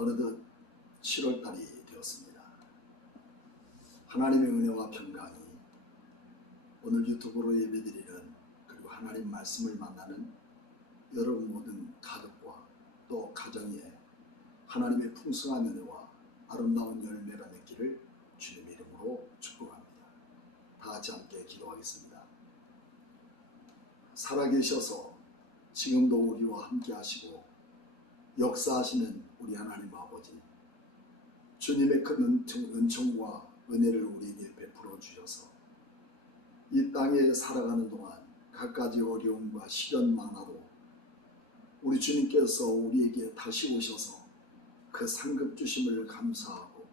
어느덧 7월달이 되었습니다. 하나님의 은혜와 평강이 오늘 유튜브로 예배드리는 그리고 하나님 말씀을 만나는 여러분 모든 가족과 또 가정에 하나님의 풍성한 은혜와 아름다운 열매가 맺기를 주님의 이름으로 축복합니다. 다 같이 함께 기도하겠습니다. 살아계셔서 지금도 우리와 함께 하시고 역사하시는 우리 하나님 아버지, 주님의 큰 은총과 은혜를 우리에게 베풀어 주셔서 이 땅에 살아가는 동안 갖가지 어려움과 시련 많아도 우리 주님께서 우리에게 다시 오셔서 그 상급 주심을 감사하고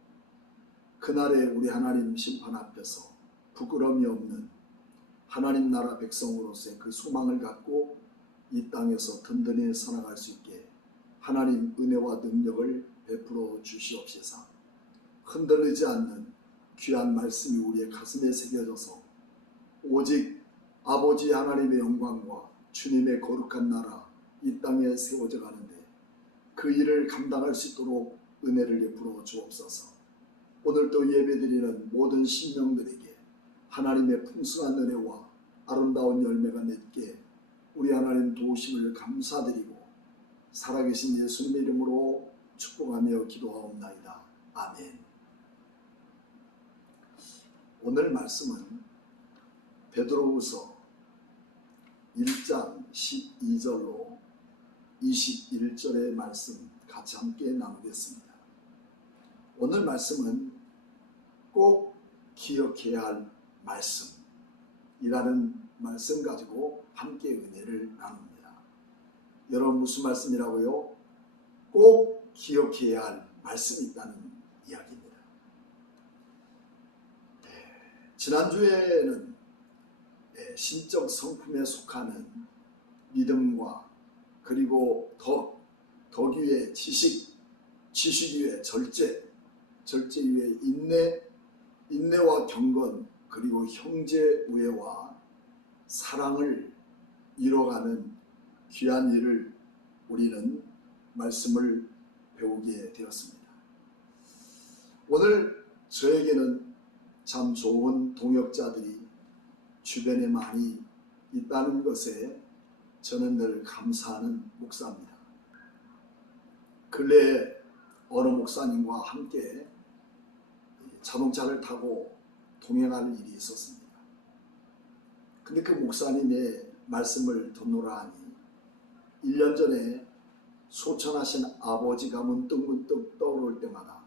그날에 우리 하나님 심판 앞에서 부끄러움이 없는 하나님 나라 백성으로서의 그 소망을 갖고 이 땅에서 든든히 살아갈 수 있게 하나님 은혜와 능력을 베풀어 주시옵소서. 흔들리지 않는 귀한 말씀이 우리의 가슴에 새겨져서 오직 아버지 하나님의 영광과 주님의 거룩한 나라 이 땅에 세워져 가는데 그 일을 감당할 수 있도록 은혜를 베풀어 주옵소서. 오늘도 예배드리는 모든 심령들에게 하나님의 풍성한 은혜와 아름다운 열매가 맺게 우리 하나님 도우심을 감사드리고 살아계신 예수님의 이름으로 축복하며 기도하옵나이다. 아멘. 오늘 말씀은 베드로후서 1장 12절로 21절의 말씀 같이 함께 나누겠습니다. 오늘 말씀은 꼭 기억해야 할 말씀이라는 말씀 가지고 함께 은혜를 나눕니다. 여러분 무슨 말씀이라고요? 꼭 기억해야 할 말씀이 있다는 이야기입니다. 지난주에는 신적 성품에 속하는 믿음과 그리고 덕 위에 지식 위에 절제 위에 인내와 경건 그리고 형제 우애와 사랑을 이뤄가는 귀한 일을 우리는 말씀을 배우게 되었습니다. 오늘 저에게는 참 좋은 동역자들이 주변에 많이 있다는 것에 저는 늘 감사하는 목사입니다. 근래에 어느 목사님과 함께 자동차를 타고 동행할 일이 있었습니다. 근데 그 목사님의 말씀을 듣노라 하니 1년 전에 소천하신 아버지가 문득 떠오를 때마다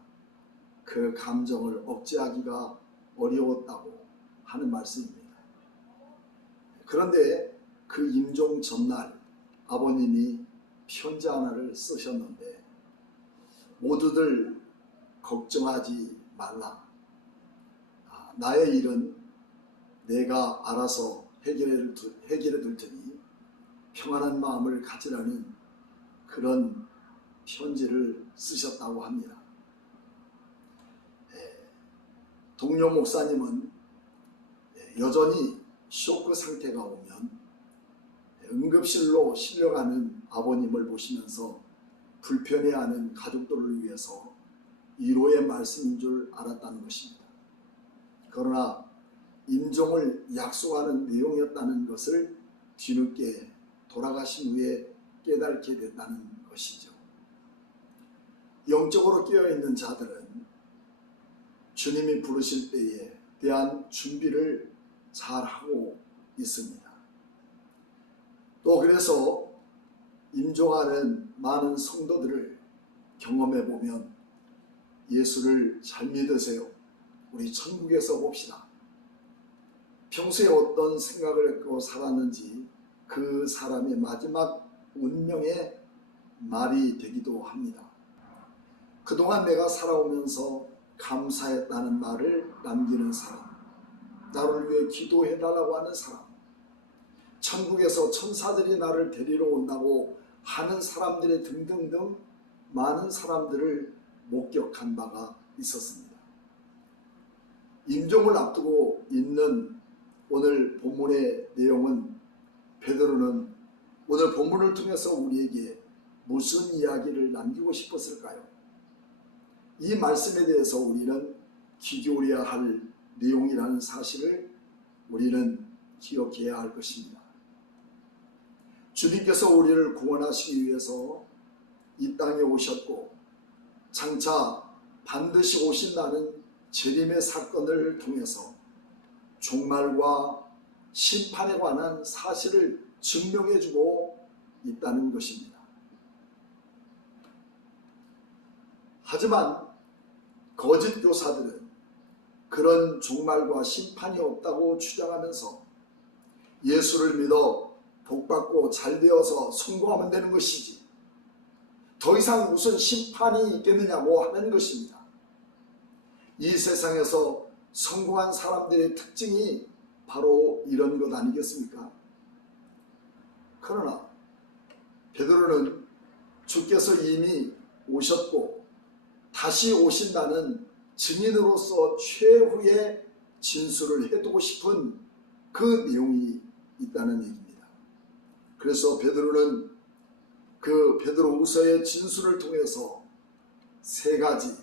그 감정을 억제하기가 어려웠다고 하는 말씀입니다. 그런데 그 임종 전날 아버님이 편지 하나를 쓰셨는데 모두들 걱정하지 말라. 나의 일은 내가 알아서 해결해 둘 테니 평안한 마음을 가지라는 그런 편지를 쓰셨다고 합니다. 동료 목사님은 여전히 쇼크 상태가 오면 응급실로 실려가는 아버님을 보시면서 불편해하는 가족들을 위해서 위로의 말씀인 줄 알았다는 것입니다. 그러나 임종을 약속하는 내용이었다는 것을 뒤늦게 돌아가신 후에 깨닫게 됐다는 것이죠. 영적으로 깨어있는 자들은 주님이 부르실 때에 대한 준비를 잘 하고 있습니다. 또 그래서 임종하는 많은 성도들을 경험해 보면 예수를 잘 믿으세요. 우리 천국에서 봅시다. 평소에 어떤 생각을 갖고 살았는지 그 사람의 마지막 운명의 말이 되기도 합니다. 그동안 내가 살아오면서 감사했다는 말을 남기는 사람, 나를 위해 기도해달라고 하는 사람, 천국에서 천사들이 나를 데리러 온다고 하는 사람들의 등등등 많은 사람들을 목격한 바가 있었습니다. 임종을 앞두고 있는 오늘 본문의 내용은 베드로는 오늘 본문을 통해서 우리에게 무슨 이야기를 남기고 싶었을까요? 이 말씀에 대해서 우리는 귀 기울여야 할 내용이라는 사실을 우리는 기억해야 할 것입니다. 주님께서 우리를 구원하시기 위해서 이 땅에 오셨고 장차 반드시 오신다는 재림의 사건을 통해서 종말과 심판에 관한 사실을 증명해주고 있다는 것입니다. 하지만 거짓 교사들은 그런 종말과 심판이 없다고 주장하면서 예수를 믿어 복받고 잘되어서 성공하면 되는 것이지 더 이상 무슨 심판이 있겠느냐고 하는 것입니다. 이 세상에서 성공한 사람들의 특징이 바로 이런 것 아니겠습니까? 그러나 베드로는 주께서 이미 오셨고 다시 오신다는 증인으로서 최후의 진술을 해두고 싶은 그 내용이 있다는 얘기입니다. 그래서 베드로는 그 베드로후서의 진술을 통해서 세 가지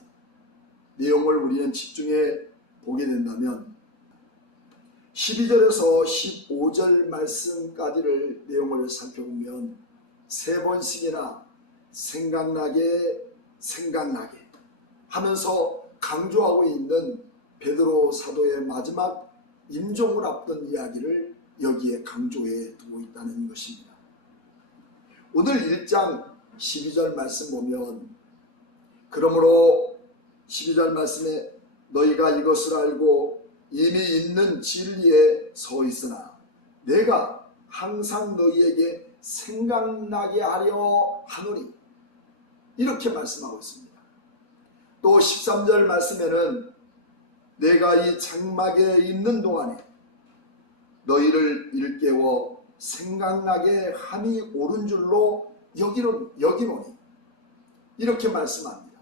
내용을 우리는 집중해 보게 된다면 12절에서 15절 말씀까지를 내용을 살펴보면 세 번씩이나 생각나게 하면서 강조하고 있는 베드로 사도의 마지막 임종을 앞둔 이야기를 여기에 강조해 두고 있다는 것입니다. 오늘 1장 12절 말씀 보면 그러므로 12절 말씀에 너희가 이것을 알고 이미 있는 진리에 서 있으나 내가 항상 너희에게 생각나게 하려 하노니 이렇게 말씀하고 있습니다. 또 13절 말씀에는 내가 이 장막에 있는 동안에 너희를 일깨워 생각나게 함이 옳은 줄로 여기노니 이렇게 말씀합니다.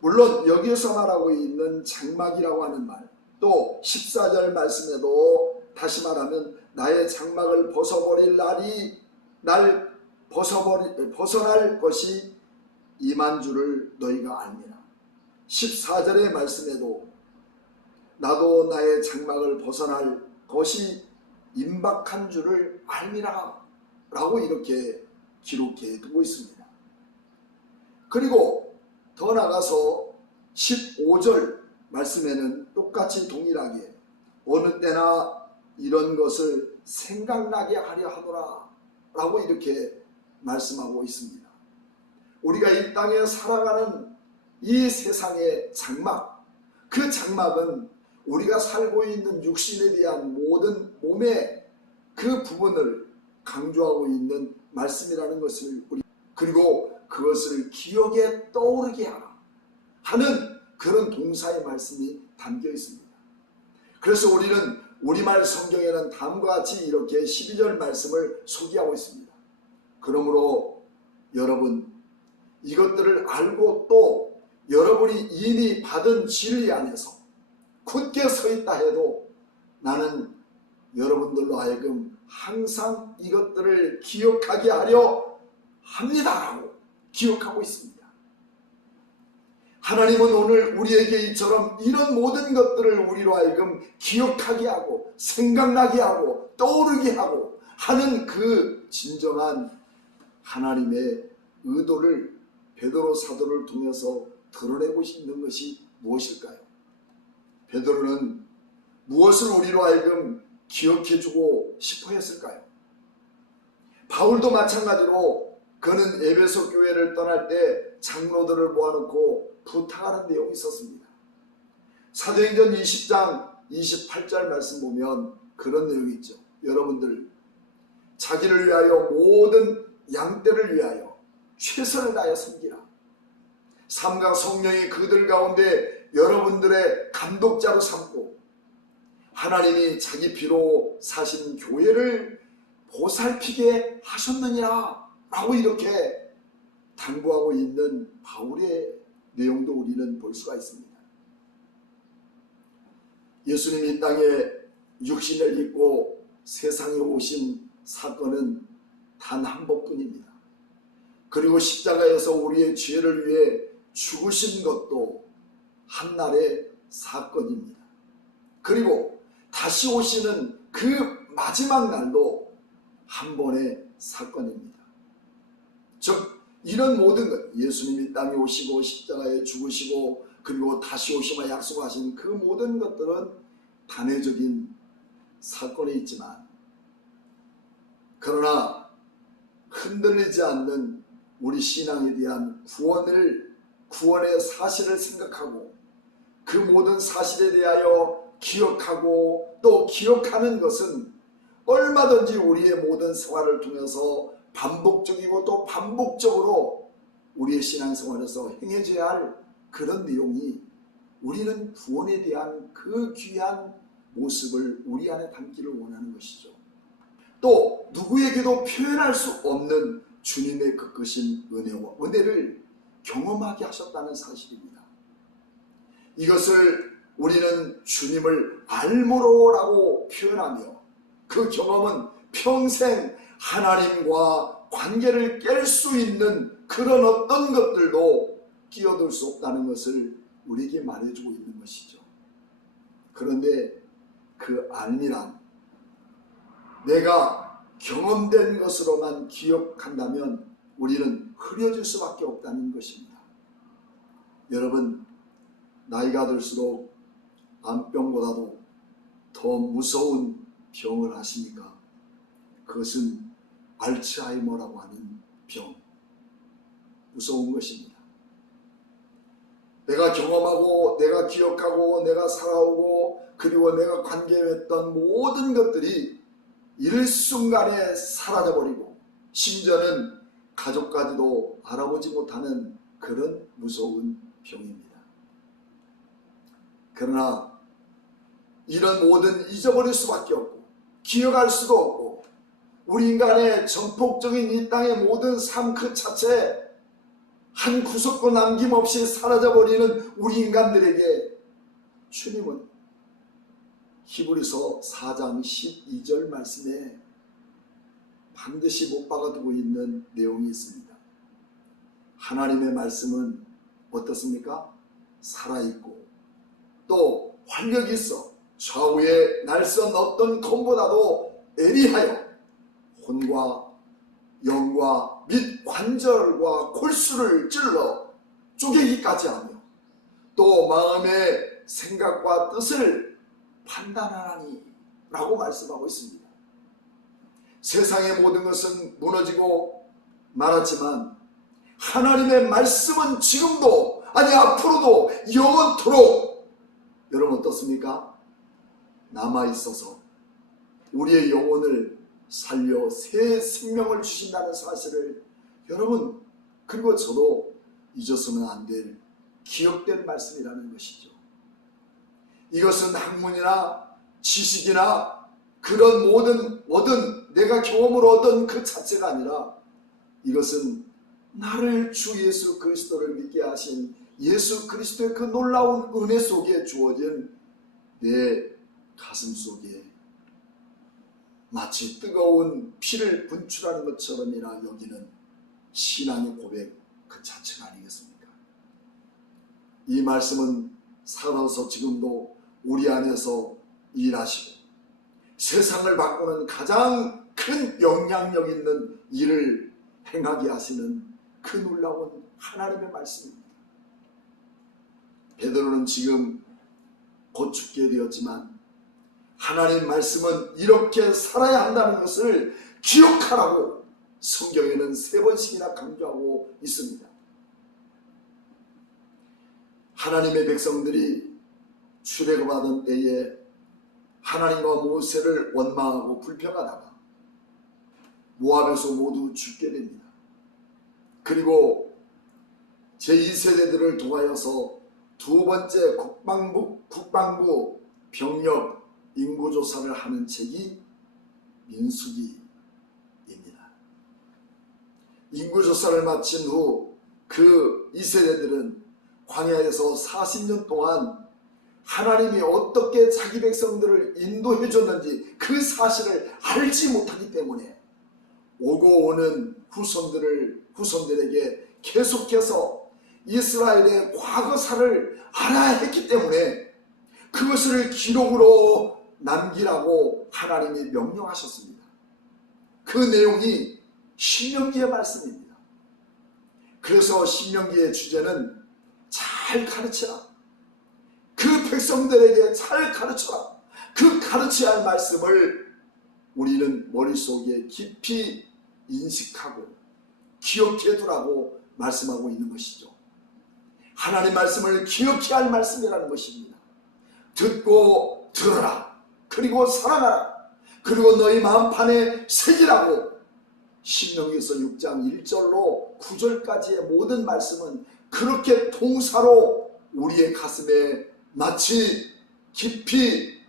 물론 여기서 말하고 있는 장막이라고 하는 말, 또 14절 말씀에도 다시 말하면 나의 장막을 벗어버릴 날이 벗어날 것이 임한 줄을 너희가 알미라. 14절의 말씀에도 나도 나의 장막을 벗어날 것이 임박한 줄을 알미라 라고 이렇게 기록해 두고 있습니다. 그리고 더 나가서 15절 말씀에는 똑같이 동일하게 어느 때나 이런 것을 생각나게 하려 하노라 라고 이렇게 말씀하고 있습니다. 우리가 이 땅에 살아가는 이 세상의 장막, 그 장막은 우리가 살고 있는 육신에 대한 모든 몸의 그 부분을 강조하고 있는 말씀이라는 것을 그리고 그것을 기억에 떠오르게 하는 그런 동사의 말씀이 담겨 있습니다. 그래서 우리는 우리말 성경에는 다음과 같이 이렇게 12절 말씀을 소개하고 있습니다. 그러므로 여러분 이것들을 알고 또 여러분이 이미 받은 진리 안에서 굳게 서 있다 해도 나는 여러분들로 하여금 항상 이것들을 기억하게 하려 합니다라고 기억하고 있습니다. 하나님은 오늘 우리에게 이처럼 이런 모든 것들을 우리로 하여금 기억하게 하고 생각나게 하고 떠오르게 하고 하는 그 진정한 하나님의 의도를 베드로 사도를 통해서 드러내고 있는 것이 무엇일까요? 베드로는 무엇을 우리로 하여금 기억해주고 싶어 했을까요? 바울도 마찬가지로 그는 에베소 교회를 떠날 때 장로들을 모아놓고 부탁하는 내용이 있었습니다. 사도행전 20장 28절 말씀 보면 그런 내용이 있죠. 여러분들 자기를 위하여 모든 양떼를 위하여 최선을 다하여 섬기라. 삼가 성령이 그들 가운데 여러분들의 감독자로 삼고 하나님이 자기 피로 사신 교회를 보살피게 하셨느니라 라고 이렇게 당부하고 있는 바울의 내용도 우리는 볼 수가 있습니다. 예수님이 이 땅에 육신을 입고 세상에 오신 사건은 단 한 번뿐입니다. 그리고 십자가에서 우리의 죄를 위해 죽으신 것도 한날의 사건입니다. 그리고 다시 오시는 그 마지막 날도 한 번의 사건입니다. 즉 이런 모든 것, 예수님이 땅에 오시고 십자가에 죽으시고 그리고 다시 오시며 약속하신 그 모든 것들은 단회적인 사건이 있지만, 그러나 흔들리지 않는 우리 신앙에 대한 구원의 사실을 생각하고 그 모든 사실에 대하여 기억하고 또 기억하는 것은 얼마든지 우리의 모든 생활을 통해서 반복적이고 또 반복적으로 우리의 신앙생활에서 행해져야 할 그런 내용이, 우리는 구원에 대한 그 귀한 모습을 우리 안에 담기를 원하는 것이죠. 또 누구에게도 표현할 수 없는 주님의 그 크신 은혜와 은혜를 경험하게 하셨다는 사실입니다. 이것을 우리는 주님을 알므로라고 표현하며, 그 경험은 평생 하나님과 관계를 깰 수 있는 그런 어떤 것들도 끼어들 수 없다는 것을 우리에게 말해주고 있는 것이죠. 그런데 그 알미란, 내가 경험된 것으로만 기억한다면 우리는 흐려질 수밖에 없다는 것입니다. 여러분, 나이가 들수록 암병보다도 더 무서운 병을 아십니까? 그것은 알츠하이머라고 하는 병. 무서운 것입니다. 내가 경험하고 내가 기억하고 내가 살아오고 그리고 내가 관계했던 모든 것들이 일순간에 사라져버리고 심지어는 가족까지도 알아보지 못하는 그런 무서운 병입니다. 그러나 이런 모든 잊어버릴 수밖에 없고 기억할 수도 없고 우리 인간의 전폭적인 이 땅의 모든 삶 그 자체에 한 구석도 남김없이 사라져버리는 우리 인간들에게 주님은 히브리서 4장 12절 말씀에 반드시 못 박아두고 있는 내용이 있습니다. 하나님의 말씀은 어떻습니까? 살아있고 또 활력이 있어 좌우에 날선 어떤 검보다도 예리하여 혼과 영과 및 관절과 골수를 찔러 쪼개기까지 하며 또 마음의 생각과 뜻을 판단하나니 라고 말씀하고 있습니다. 세상의 모든 것은 무너지고 말았지만 하나님의 말씀은 지금도 아니 앞으로도 영원토록 여러분 어떻습니까? 남아있어서 우리의 영혼을 살려 새 생명을 주신다는 사실을 여러분 그리고 저도 잊어서는 안 될 기억된 말씀이라는 것이죠. 이것은 학문이나 지식이나 그런 모든 내가 경험으로 얻은 그 자체가 아니라 이것은 나를 주 예수 그리스도를 믿게 하신 예수 그리스도의 그 놀라운 은혜 속에 주어진 내 가슴 속에 마치 뜨거운 피를 분출하는 것처럼이나 여기는 신앙의 고백 그 자체가 아니겠습니까? 이 말씀은 살아서 지금도 우리 안에서 일하시고 세상을 바꾸는 가장 큰 영향력 있는 일을 행하게 하시는 그 놀라운 하나님의 말씀입니다. 베드로는 지금 곧 죽게 되었지만 하나님 말씀은 이렇게 살아야 한다는 것을 기억하라고 성경에는 3번씩이나 강조하고 있습니다. 하나님의 백성들이 출애굽하던 때에 하나님과 모세를 원망하고 불평하다가 모압에서 모두 죽게 됩니다. 그리고 제2세대들을 통하여서 두 번째 국방부 병력 인구조사를 하는 책이 민수기입니다. 인구조사를 마친 후 그 2세대들은 광야에서 40년 동안 하나님이 어떻게 자기 백성들을 인도해 줬는지 그 사실을 알지 못하기 때문에 오고 오는 후손들에게 계속해서 이스라엘의 과거사를 알아야 했기 때문에 그것을 기록으로 남기라고 하나님이 명령하셨습니다. 그 내용이 신명기의 말씀입니다. 그래서 신명기의 주제는 잘 가르치라. 그 백성들에게 잘 가르쳐라. 그 가르쳐야 할 말씀을 우리는 머릿속에 깊이 인식하고 기억해 두라고 말씀하고 있는 것이죠. 하나님 말씀을 기억해야 할 말씀이라는 것입니다. 듣고 들어라. 그리고 사랑하라. 그리고 너희 마음판에 새기라고. 신명기서 6장 1절로 9절까지의 모든 말씀은 그렇게 동사로 우리의 가슴에 마치 깊이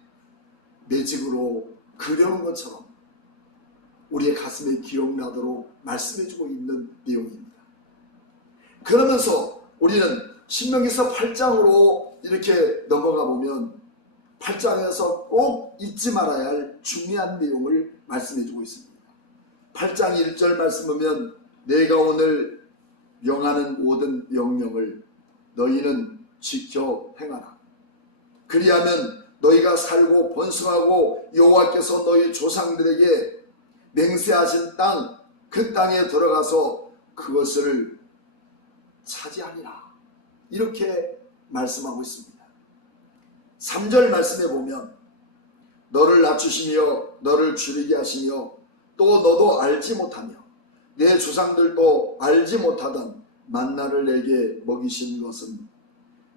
매직으로 그려놓은 것처럼 우리의 가슴에 기억나도록 말씀해주고 있는 내용입니다. 그러면서 우리는 신명기서 8장으로 이렇게 넘어가 보면 8장에서 꼭 잊지 말아야 할 중요한 내용을 말씀해주고 있습니다. 8장 1절 말씀 보면 내가 오늘 명하는 모든 명령을 너희는 지켜 행하라. 그리하면 너희가 살고 번성하고 여호와께서 너희 조상들에게 맹세하신 땅, 그 땅에 들어가서 그것을 차지하리라. 이렇게 말씀하고 있습니다. 3절 말씀에 보면 너를 낮추시며 너를 줄이게 하시며 또 너도 알지 못하며 내 조상들도 알지 못하던 만나를 내게 먹이신 것은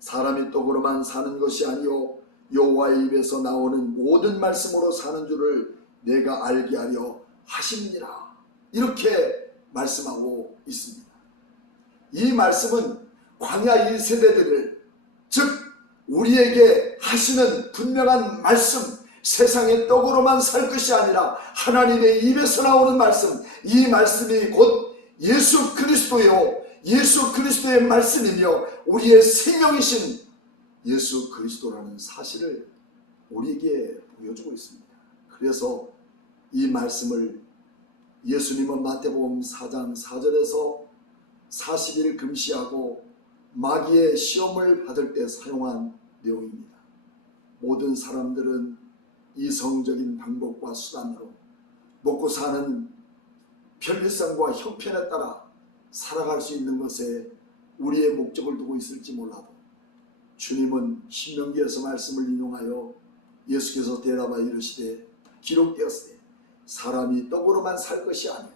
사람이 떡으로만 사는 것이 아니요 여호와의 입에서 나오는 모든 말씀으로 사는 줄을 내가 알게 하려 하십니다. 이렇게 말씀하고 있습니다. 이 말씀은 광야 1세대들을 즉 우리에게 하시는 분명한 말씀, 세상의 떡으로만 살 것이 아니라 하나님의 입에서 나오는 말씀, 이 말씀이 곧 예수 그리스도요, 예수 그리스도의 말씀이며 우리의 생명이신 예수 그리스도라는 사실을 우리에게 보여주고 있습니다. 그래서 이 말씀을 예수님은 마태복음 4장 4절에서 40일 금시하고 마귀의 시험을 받을 때 사용한 내용입니다. 모든 사람들은 이성적인 방법과 수단으로 먹고 사는 편리성과 형편에 따라 살아갈 수 있는 것에 우리의 목적을 두고 있을지 몰라도 주님은 신명기에서 말씀을 인용하여 예수께서 대답하여 이르시되 기록되었으되 사람이 떡으로만 살 것이 아니요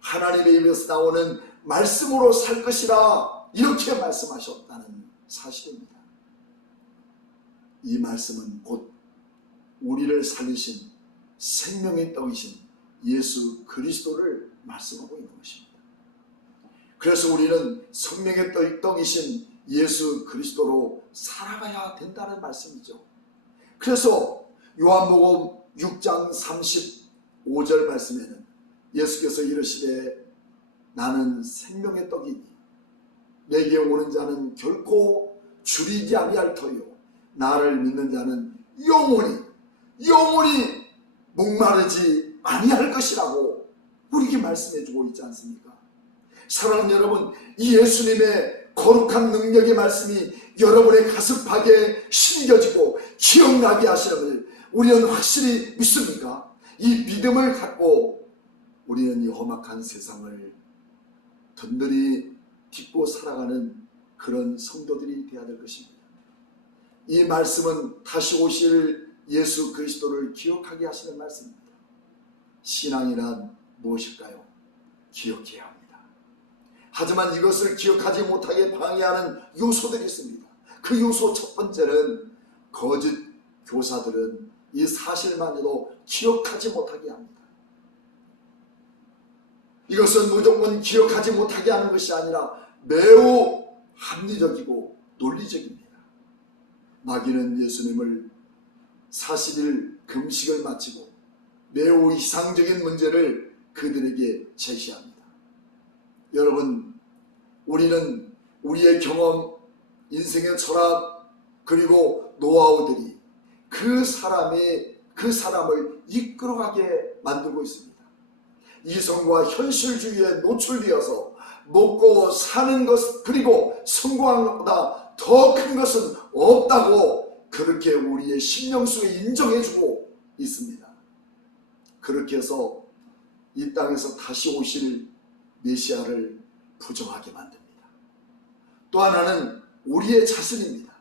하나님의 입에서 나오는 말씀으로 살 것이라 이렇게 말씀하셨다는 사실입니다. 이 말씀은 곧 우리를 살리신 생명의 떡이신 예수 그리스도를 말씀하고 있는 것입니다. 그래서 우리는 생명의 떡이신 예수 그리스도로 살아가야 된다는 말씀이죠. 그래서 요한복음 6장 35절 말씀에는 예수께서 이르시되 나는 생명의 떡이니 내게 오는 자는 결코 줄이지 아니할 터요 나를 믿는 자는 영원히 목마르지 아니할 것이라고 우리에게 말씀해주고 있지 않습니까? 사랑하는 여러분, 이 예수님의 거룩한 능력의 말씀이 여러분의 가슴팍에 심겨지고 기억나게 하시는 우리는 확실히 믿습니까? 이 믿음을 갖고 우리는 이 험악한 세상을 든든히 딛고 살아가는 그런 성도들이 되어야 될 것입니다. 이 말씀은 다시 오실 예수 그리스도를 기억하게 하시는 말씀입니다. 신앙이란 무엇일까요? 기억해야 합니다. 하지만 이것을 기억하지 못하게 방해하는 요소들이 있습니다. 그 요소 첫 번째는 거짓 교사들은 이 사실만으로 기억하지 못하게 합니다. 이것은 무조건 기억하지 못하게 하는 것이 아니라 매우 합리적이고 논리적입니다. 마귀는 예수님을 40일 금식을 마치고 매우 이상적인 문제를 그들에게 제시합니다. 여러분, 우리는 우리의 경험, 인생의 철학, 그리고 노하우들이 그 사람을 이끌어가게 만들고 있습니다. 이성과 현실주의에 노출되어서 먹고 사는 것 그리고 성공보다 더 큰 것은 없다고 그렇게 우리의 심령 속에 인정해주고 있습니다. 그렇게 해서 이 땅에서 다시 오실 메시아를 부정하게 만듭니다. 또 하나는 우리의 자신입니다.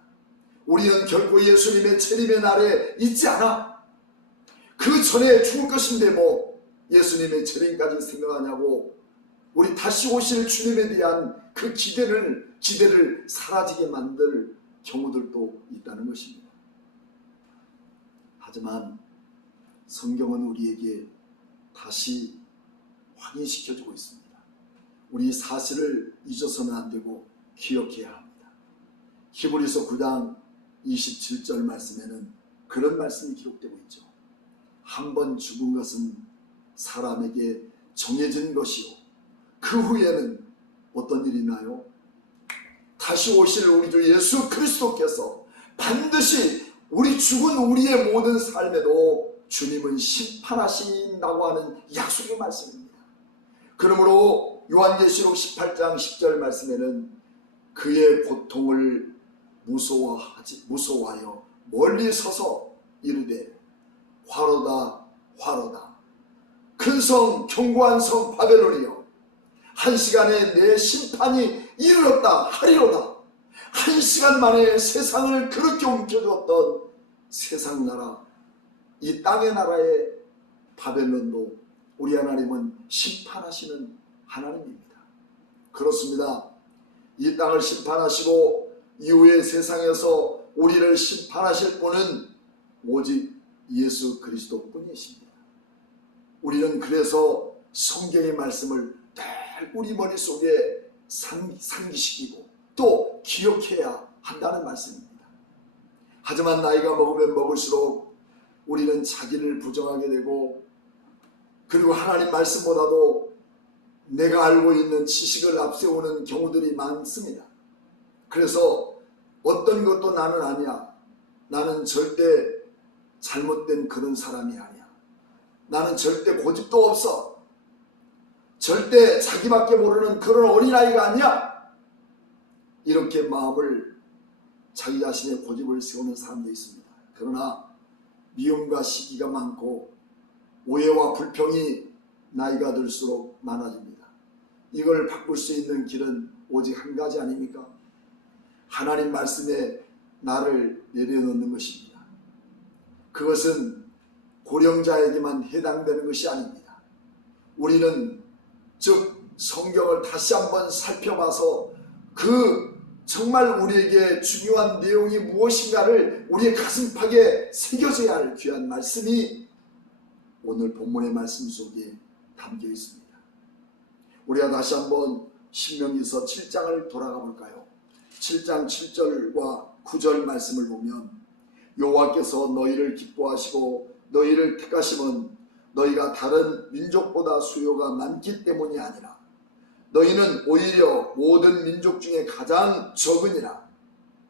우리는 결코 예수님의 재림의 날에 있지 않아. 그 전에 죽을 것인데 뭐 예수님의 재림까지 생각하냐고 우리 다시 오실 주님에 대한 그 기대를 사라지게 만들 경우들도 있다는 것입니다. 하지만 성경은 우리에게 다시 확인시켜주고 있습니다. 우리 사실을 잊어서는 안 되고 기억해야 합니다. 히브리서 9장 27절 말씀에는 그런 말씀이 기록되고 있죠. 한 번 죽은 것은 사람에게 정해진 것이요 그 후에는 어떤 일이 나요? 다시 오실 우리 주 예수 그리스도께서 반드시 우리 죽은 우리의 모든 삶에도 주님은 심판하신다고 하는 약속의 말씀입니다. 그러므로 요한계시록 18장 10절 말씀에는 그의 고통을 무서워하여 멀리 서서 이르되 화로다 화로다 큰 성 견고한 성 바벨론이여 한 시간에 내 심판이 이르렀다 하리로다. 한 시간 만에 세상을 그렇게 움켜쥐었던 세상 나라 이 땅의 나라의 바벨론도 우리 하나님은 심판하시는 하나님입니다. 그렇습니다. 이 땅을 심판하시고 이후의 세상에서 우리를 심판하실 분은 오직 예수 그리스도 뿐이십니다. 우리는 그래서 성경의 말씀을 늘 우리 머릿속에 상기시키고 또 기억해야 한다는 말씀입니다. 하지만 나이가 먹으면 먹을수록 우리는 자기를 부정하게 되고 그리고 하나님 말씀보다도 내가 알고 있는 지식을 앞세우는 경우들이 많습니다. 그래서 어떤 것도 나는 아니야. 나는 절대 잘못된 그런 사람이 아니야. 나는 절대 고집도 없어. 절대 자기밖에 모르는 그런 어린아이가 아니야. 이렇게 마음을 자기 자신의 고집을 세우는 사람도 있습니다. 그러나 미움과 시기가 많고 오해와 불평이 나이가 들수록 많아집니다. 이걸 바꿀 수 있는 길은 오직 한 가지 아닙니까? 하나님 말씀에 나를 내려놓는 것입니다. 그것은 고령자에게만 해당되는 것이 아닙니다. 우리는 즉 성경을 다시 한번 살펴봐서 그 정말 우리에게 중요한 내용이 무엇인가를 우리의 가슴팍에 새겨져야 할 귀한 말씀이 오늘 본문의 말씀 속에 담겨 있습니다. 우리가 다시 한번 신명기서 7장을 돌아가 볼까요? 7장 7절과 9절 말씀을 보면 여호와께서 너희를 기뻐하시고 너희를 택하심은 너희가 다른 민족보다 수요가 많기 때문이 아니라 너희는 오히려 모든 민족 중에 가장 적으니라.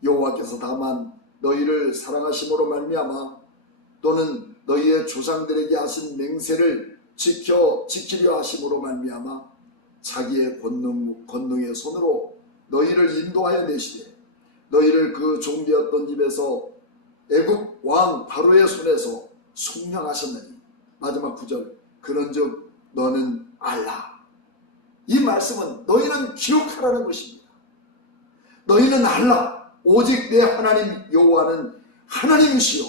여호와께서 다만 너희를 사랑하심으로 말미암아 또는 너희의 조상들에게 하신 맹세를 지키려 하심으로 말미암아 자기의 권능의 손으로 너희를 인도하여 내시되 너희를 그 종되었던 집에서 애굽 왕 바로의 손에서 속량하셨느니. 마지막 9절 그런즉 너는 알라. 이 말씀은 너희는 기억하라는 것입니다. 너희는 알라. 오직 내 하나님 여호와는 하나님이시요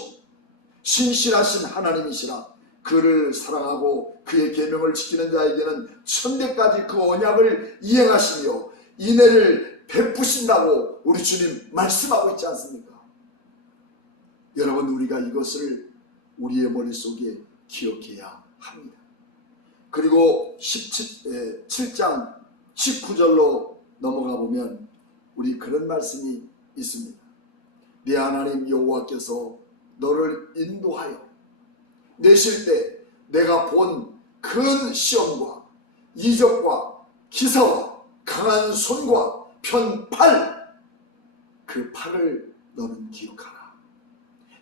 신실하신 하나님이시라. 그를 사랑하고 그의 계명을 지키는 자에게는 천대까지 그 언약을 이행하시며 인애를 베푸신다고 우리 주님 말씀하고 있지 않습니까? 여러분, 우리가 이것을 우리의 머릿속에 기억해야 합니다. 그리고 7장 19절로 넘어가 보면 우리 그런 말씀이 있습니다. 네 하나님 여호와께서 너를 인도하여 내실 때 내가 본 큰 시험과 이적과 기사와 강한 손과 편 팔, 그 팔을 너는 기억하라.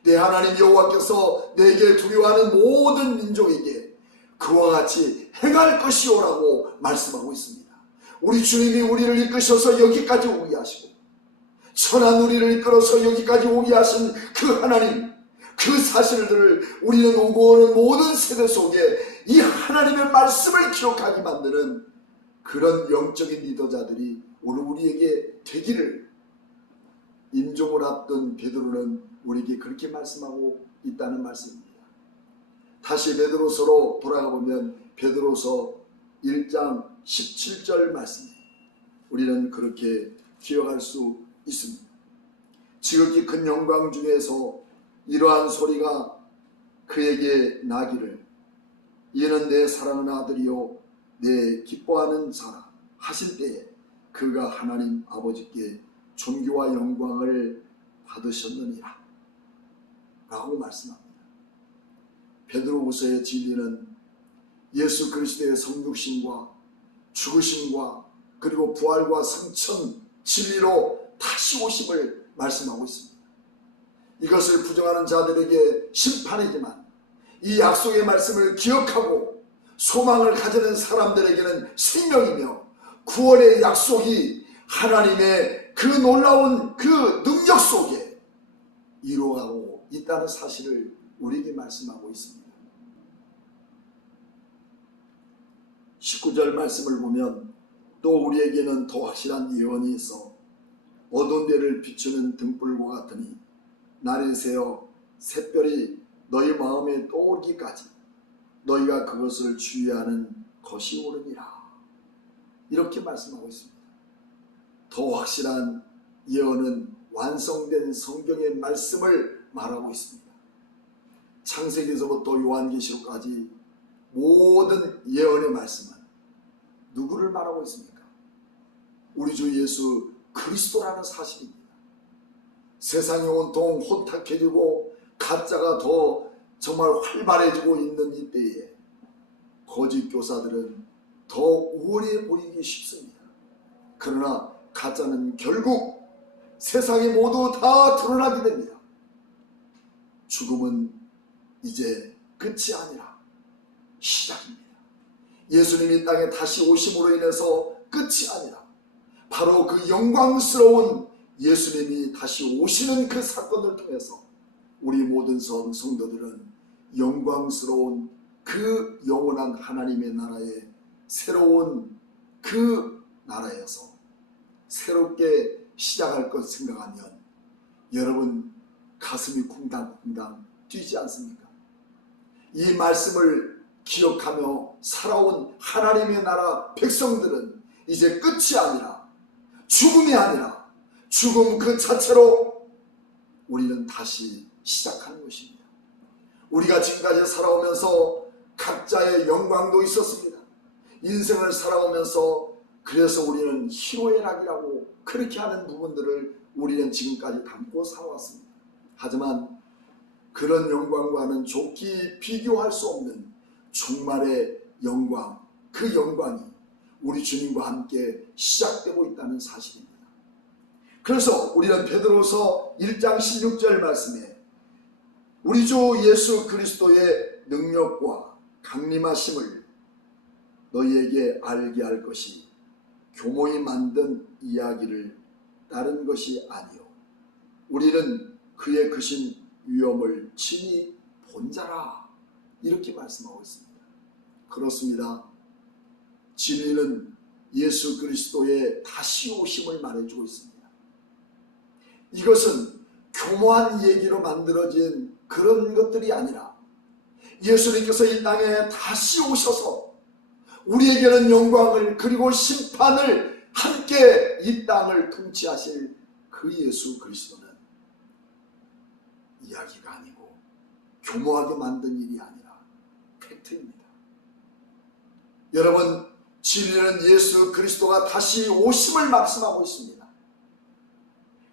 내 하나님 여호와께서 내게 두려워하는 모든 민족에게 그와 같이 행할 것이오라고 말씀하고 있습니다. 우리 주님이 우리를 이끄셔서 여기까지 오게 하시고 선한 우리를 이끌어서 여기까지 오게 하신 그 하나님, 그 사실들을 우리는 오고 오는 모든 세대 속에 이 하나님의 말씀을 기록하게 만드는 그런 영적인 리더자들이 오늘 우리에게 되기를 임종을 앞둔 베드로는 우리에게 그렇게 말씀하고 있다는 말씀입니다. 다시 베드로서로 돌아가 보면 베드로서 1장 17절 말씀입니다. 우리는 그렇게 기억할 수 있습니다. 지극히 큰 영광 중에서 이러한 소리가 그에게 나기를 이는 내 사랑하는 아들이요 내 기뻐하는 자라 하실 때에 그가 하나님 아버지께 존귀와 영광을 받으셨느니라 라고 말씀합니다. 베드로후서의 진리는 예수 그리스도의 성육신과 죽으심과 그리고 부활과 승천 진리로 다시 오심을 말씀하고 있습니다. 이것을 부정하는 자들에게 심판이지만 이 약속의 말씀을 기억하고 소망을 가지는 사람들에게는 생명이며 구원의 약속이 하나님의 그 놀라운 그 능력 속에 이루어가고 있다는 사실을 우리에게 말씀하고 있습니다. 19절 말씀을 보면 또 우리에게는 더 확실한 예언이 있어 어두운 데를 비추는 등불과 같으니 날이 새어 샛별이 너희 마음에 떠오르기까지 너희가 그것을 주의하는 것이 옳으니라 이렇게 말씀하고 있습니다. 더 확실한 예언은 완성된 성경의 말씀을 말하고 있습니다. 창세기에서부터 요한계시록까지 모든 예언의 말씀은 누구를 말하고 있습니까? 우리 주 예수 그리스도라는 사실입니다. 세상이 온통 혼탁해지고 가짜가 더 정말 활발해지고 있는 이때에 거짓 교사들은 더 우월해 보이기 쉽습니다. 그러나 가짜는 결국 세상에 모두 다 드러나게 됩니다. 죽음은 이제 끝이 아니라 시작입니다. 예수님이 땅에 다시 오심으로 인해서 끝이 아니라 바로 그 영광스러운 예수님이 다시 오시는 그 사건을 통해서 우리 모든 성도들은 영광스러운 그 영원한 하나님의 나라의 새로운 그 나라에서 새롭게 시작할 것 생각하면 여러분 가슴이 쿵당쿵당 뛰지 않습니까? 이 말씀을 기억하며 살아온 하나님의 나라 백성들은 이제 끝이 아니라 죽음이 아니라 죽음 그 자체로 우리는 다시 시작하는 것입니다. 우리가 지금까지 살아오면서 각자의 영광도 있었습니다. 인생을 살아오면서 그래서 우리는 희로의 낙이라고 그렇게 하는 부분들을 우리는 지금까지 담고 살아왔습니다. 하지만 그런 영광과는 좋게 비교할 수 없는 종말의 영광, 그 영광이 우리 주님과 함께 시작되고 있다는 사실입니다. 그래서 우리는 베드로서 1장 16절 말씀에 우리 주 예수 그리스도의 능력과 강림하심을 너희에게 알게 할 것이 교모히 만든 이야기를 따른 것이 아니요 우리는 그의 크신 위엄을 친히 본 자라 이렇게 말씀하고 있습니다. 그렇습니다. 진리는 예수 그리스도의 다시 오심을 말해주고 있습니다. 이것은 교모한 얘기로 만들어진 그런 것들이 아니라 예수님께서 이 땅에 다시 오셔서 우리에게는 영광을 그리고 심판을 함께 이 땅을 통치하실 그 예수 그리스도는 이야기가 아니고 교모하게 만든 일이 아니라 팩트입니다. 여러분, 진리는 예수 그리스도가 다시 오심을 말씀하고 있습니다.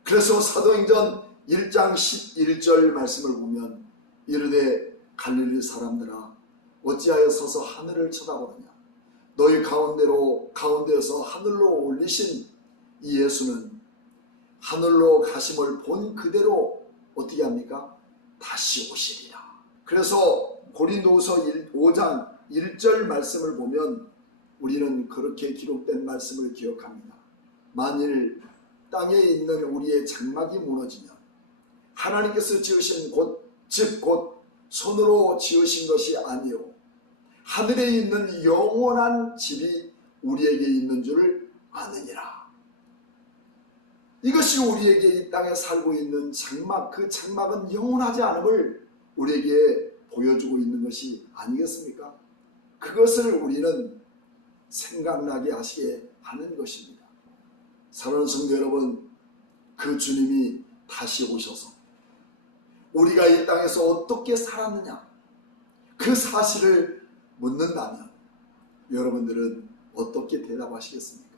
그래서 사도행전 1장 11절 말씀을 보면 이르되 갈릴리 사람들아 어찌하여 서서 하늘을 쳐다보느냐 너희 가운데에서 하늘로 올리신 이 예수는 하늘로 가심을 본 그대로 어떻게 합니까? 다시 오시리라. 그래서 고린도후서 5장 1절 말씀을 보면 우리는 그렇게 기록된 말씀을 기억합니다. 만일 땅에 있는 우리의 장막이 무너지면 하나님께서 지으신 곳, 즉 곧 손으로 지으신 것이 아니요 하늘에 있는 영원한 집이 우리에게 있는 줄을 아느니라. 이것이 우리에게 이 땅에 살고 있는 장막, 그 장막은 영원하지 않음을 우리에게 보여주고 있는 것이 아니겠습니까? 그것을 우리는 생각나게 하시게 하는 것입니다. 사랑하는 성도 여러분, 그 주님이 다시 오셔서 우리가 이 땅에서 어떻게 살았느냐, 그 사실을 묻는다면 여러분들은 어떻게 대답하시겠습니까?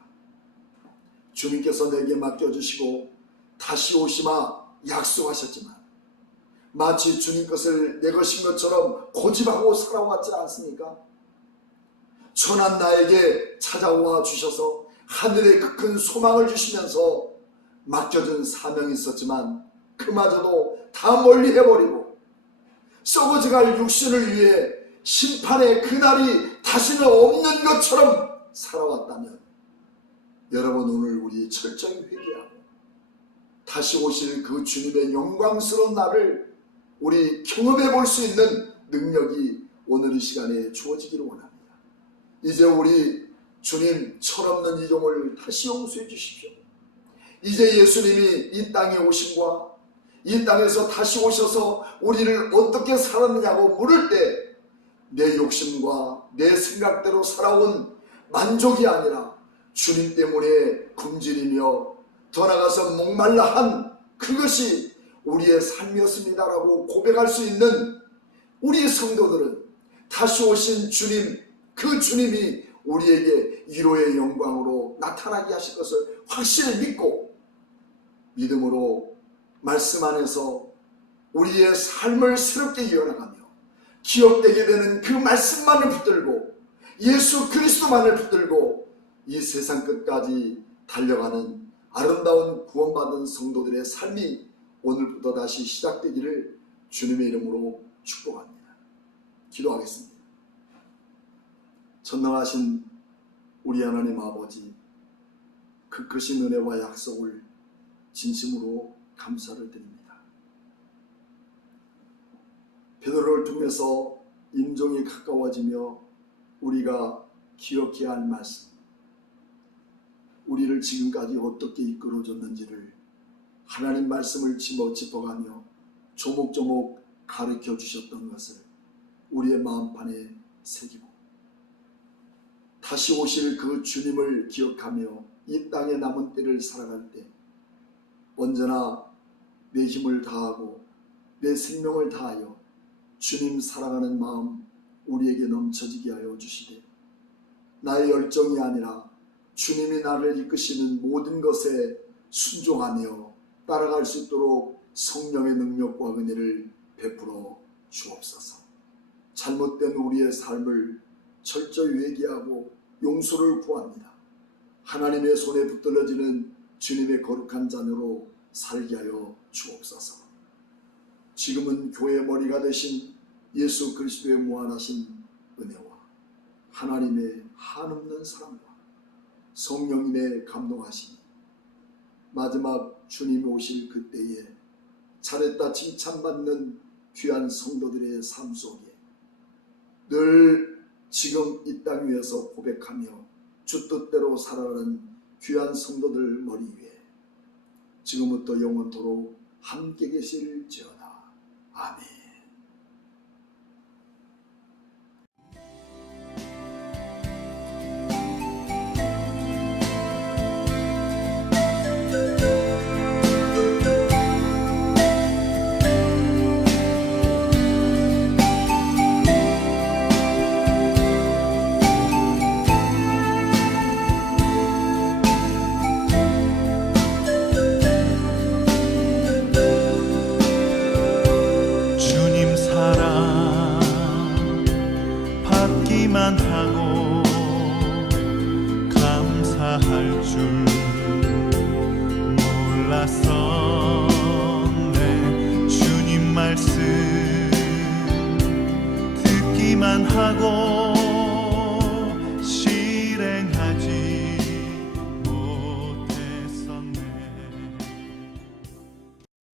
주님께서 내게 맡겨주시고 다시 오시마 약속하셨지만 마치 주님 것을 내 것인 것처럼 고집하고 살아왔지 않습니까? 천한 나에게 찾아와 주셔서 하늘의 그 큰 소망을 주시면서 맡겨준 사명이 있었지만 그마저도 다 멀리 해버리고 썩어져갈 육신을 위해 심판의 그날이 다시는 없는 것처럼 살아왔다면 여러분, 오늘 우리 철저히 회개하고 다시 오실 그 주님의 영광스러운 날을 우리 경험해 볼 수 있는 능력이 오늘 이 시간에 주어지기를 원합니다. 이제 우리 주님 철없는 이종을 다시 용서해 주십시오. 이제 예수님이 이 땅에 오심과 이 땅에서 다시 오셔서 우리를 어떻게 살았느냐고 물을 때 내 욕심과 내 생각대로 살아온 만족이 아니라 주님 때문에 굶주리며 더 나아가서 목말라 한 그것이 우리의 삶이었습니다라고 고백할 수 있는 우리 성도들은 다시 오신 주님, 그 주님이 우리에게 위로의 영광으로 나타나게 하실 것을 확실히 믿고 믿음으로 말씀 안에서 우리의 삶을 새롭게 이어나가며 기억되게 되는 그 말씀만을 붙들고 예수 그리스도만을 붙들고 이 세상 끝까지 달려가는 아름다운 구원받은 성도들의 삶이 오늘부터 다시 시작되기를 주님의 이름으로 축복합니다. 기도하겠습니다. 전능하신 우리 하나님 아버지, 그 크신 은혜와 약속을 진심으로 감사를 드립니다. 베드로를 통해서 임종이 가까워지며 우리가 기억해야 할 말씀, 우리를 지금까지 어떻게 이끌어줬는지를 하나님 말씀을 짚어가며 조목조목 가르쳐 주셨던 것을 우리의 마음판에 새기고 다시 오실 그 주님을 기억하며 이 땅에 남은 때를 살아갈 때 언제나 내 힘을 다하고 내 생명을 다하여 주님 사랑하는 마음 우리에게 넘쳐지게 하여 주시되 나의 열정이 아니라 주님이 나를 이끄시는 모든 것에 순종하며 따라갈 수 있도록 성령의 능력과 은혜를 베풀어 주옵소서. 잘못된 우리의 삶을 철저히 회개하고 용서를 구합니다. 하나님의 손에 붙들려지는 주님의 거룩한 자녀로 살게 하여 주옵소서. 지금은 교회의 머리가 되신 예수 그리스도의 무한하신 은혜와 하나님의 한없는 사랑과 성령님의 감동하심이 마지막 주님이 오실 그때에 잘했다 칭찬받는 귀한 성도들의 삶 속에 늘 지금 이 땅 위에서 고백하며 주 뜻대로 살아가는 귀한 성도들 머리 위에 지금부터 영원토록 함께 계실지어다. 아멘. 하고 감사할 줄